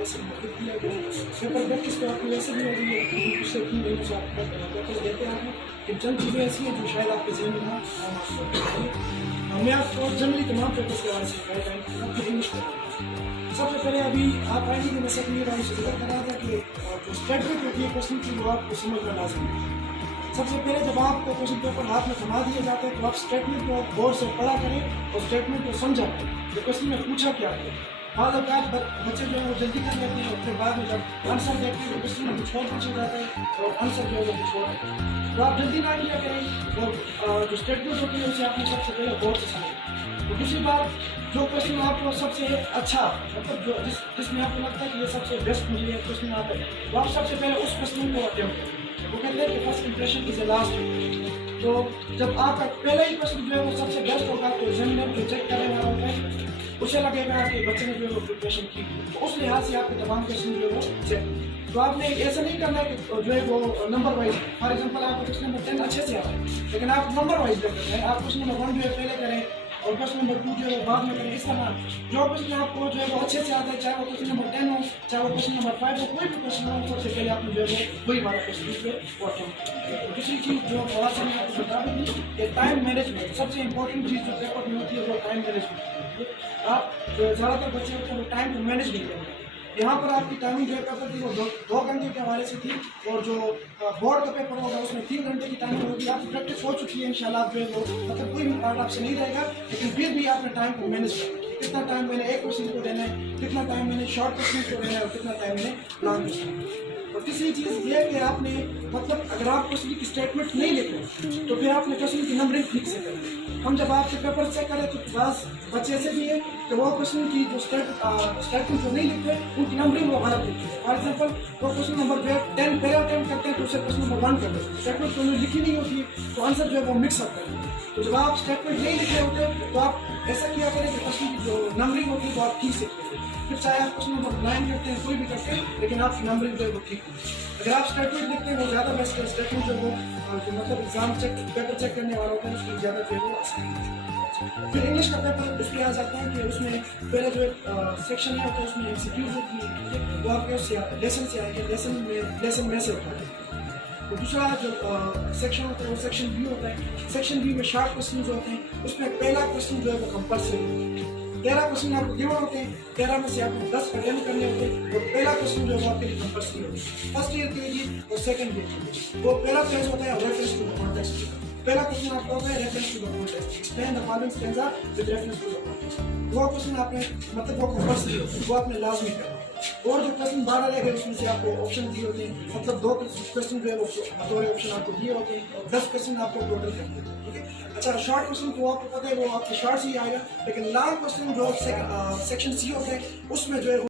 हवाले से मौजूद किया गया पेपर प्रैक्टिस तो आपकी वैसे भी होगी है पिछले 3 महीनों से आप पेपर देते हैं कि चंद चीज़ें ऐसी हैं जो शायद आपके जहन में ना मैं आपको जनरली तमाम पेपर्स के हवाले से गाइडलाइन आपको इंग्लिश में सबसे पहले अभी आप आएंगे कि मैं सेकंड ईयर से जिक्र कर रहा था कि जो स्टेटमेंट होती है क्वेश्चन की वो आपको समझना लाजमी है। सबसे पहले जब आपको क्वेश्चन पेपर हाथ में थमा दिए जाते हैं तो आप स्टेटमेंट को गौर से पढ़ा करें और स्टेटमेंट को समझा करें जो क्वेश्चन में पूछा क्या है। बाद अवकात बच्चे जो है वो जल्दी कर लेते हैं और फिर बाद में जब आंसर देखते हैं तो क्वेश्चन में कुछ और पूछा जाता है और आंसर जो है वो कुछ और है। तो आप जल्दी ना किया करें और जो स्टेटमेंट होती है उसे आपने सबसे पहले गौर से समझें। तो दूसरी बात जो क्वेश्चन आपको सबसे अच्छा मतलब जो जिसमें आपको लगता है कि ये सबसे बेस्ट मुझे क्वेश्चन आता है तो आप सबसे पहले उस क्वेश्चन को अटेम्प्ट करें। वो कहते हैं कि first impression is the last. तो जब आपका पहला ही क्वेश्चन जो है वो सबसे बेस्ट होगा तो एग्जामिनर जो चेक करने वाला होता है उसे लगेगा कि बच्चे ने जो है वो प्रिपरेशन की तो उस लिहाज से आपके तमाम क्वेश्चन जो है वो चेक। तो आपने ऐसा नहीं करना है कि जो है वो नंबर वाइज फॉर एग्जाम्पल आपको क्वेश्चन नंबर 10 अच्छे से आता है लेकिन आप नंबर वाइज देख सकते हैं। आप क्वेश्चन नंबर 1 जो है पहले करें और क्वेश्चन नंबर 2 जो है वो बाद में करें। इस तरह जो क्वेश्चन आपको जो है वो अच्छे से आता है चाहे वो क्वेश्चन नंबर 10 हो चाहे वो क्वेश्चन नंबर 5 हो कोई भी क्वेश्चन हो सबसे पहले आपने जो है वही वाला क्वेश्चन पे वो अटेम्प्ट करें। तो दूसरी चीज़ जो थोड़ा सा मैं आपको बता दूँ कि टाइम मैनेजमेंट सबसे इंपॉर्टेंट चीज़ जो पेपर में होती है वो टाइम मैनेजमेंट। आप जो ज़्यादातर बच्चे होते हैं वो टाइम को मैनेज नहीं करते। यहाँ पर आपकी टाइमिंग जो है पेपर की वो 2 घंटे के हवाले से थी और जो बोर्ड का पेपर होगा उसमें 3 घंटे की टाइमिंग होगी। आपकी प्रैक्टिस हो चुकी है इंशाल्लाह जो है वो मतलब कोई भी पार्ट आपसे नहीं रहेगा लेकिन फिर भी आपने टाइम को मैनेज करना है। कितना टाइम मैंने एक क्वेश्चन को देना है कितना टाइम मैंने शॉर्ट क्वेश्चन को देना है और कितना टाइम मैंने लॉन्ग क्वेश्चन। और तीसरी चीज़ ये है कि आपने मतलब अगर आप क्वेश्चन की स्टेटमेंट नहीं लिखते तो फिर आपने क्वेश्चन की नंबरिंग ठीक से करनी है। हम जब आपके पेपर चेक करें तो बस बच्चे ऐसे भी है कि वो क्वेश्चन की जो स्टेटमेंट जो नहीं लिखते उनकी नंबरिंग वो गलत लिखते हैं। फॉर एग्जाम्पल वो क्वेश्चन नंबर 10 पहले अटेम्प्ट करते हैं तो उसे क्वेश्चन नंबर 1 कर देते हैं स्टेटमेंट तो उन्हें लिखी नहीं होती है तो आंसर जो है वो मिक्स अप करते हैं। तो जब आप स्टेटमेंट नहीं लिखे होते तो आप ऐसा किया करें कि क्वेश्चन की जो नंबरिंग होती है वो आप ठीक से करें। फिर चाहे आप क्वेश्चन नंबर 9 करते हैं कोई भी करते हैं लेकिन आपकी नंबरिंग जो है वो ठीक होती है। अगर आप स्टेटमेंट लिखते हैं वो ज़्यादा बेस्ट है। स्टेटमेंट जो वो मतलब एग्जाम चेक पेपर चेक करने वाला होता है उसकी ज़्यादा जो है वो आसान। फिर इंग्लिश का पेपर इस पे आ जाता है कि उसमें पहले जो एक सेक्शन है तो उसमें एमसीक्यूज होती है वो आपके लेसन से आएंगे लेसन में से उठाते हैं। तो दूसरा जो सेक्शन होता है वो सेक्शन बी होता है। सेक्शन बी में शॉर्ट क्वेश्चन होते हैं उसमें पहला क्वेश्चन जो है वो कंपल्सरी होता है। 13 क्वेश्चन आपको गिवन होते हैं 13 में से आपको 10 अटेम्प्ट करने होते हैं और पहला क्वेश्चन जो है वो आपके लिए कंपल्सरी होता है। फर्स्ट ईयर के लिए और सेकंड ईयर के लिए वो पहला फेज होता है रेफरेंस टू द कॉन्टेक्स्ट। पहला क्वेश्चन आपका होता है reference to the context explain the following stanza with reference to the context. वो क्वेश्चन आपने मतलब वो कंपल्सरी होता है वो आपने लाजमी करना है। और जो क्वेश्चन 12 रह गए उसमें से आपको ऑप्शन दिए होते हैं मतलब 2 क्वेश्चन जो है वो बतौर ऑप्शन आपको दिए होते हैं और 10 क्वेश्चन आपको टोटल करते हैं। ठीक है अच्छा शॉर्ट क्वेश्चन तो आपको पता है वो आपके शॉर्ट से ही आएगा लेकिन लॉन्ग क्वेश्चन जो सेक्शन सी होते हैं उसमें जो है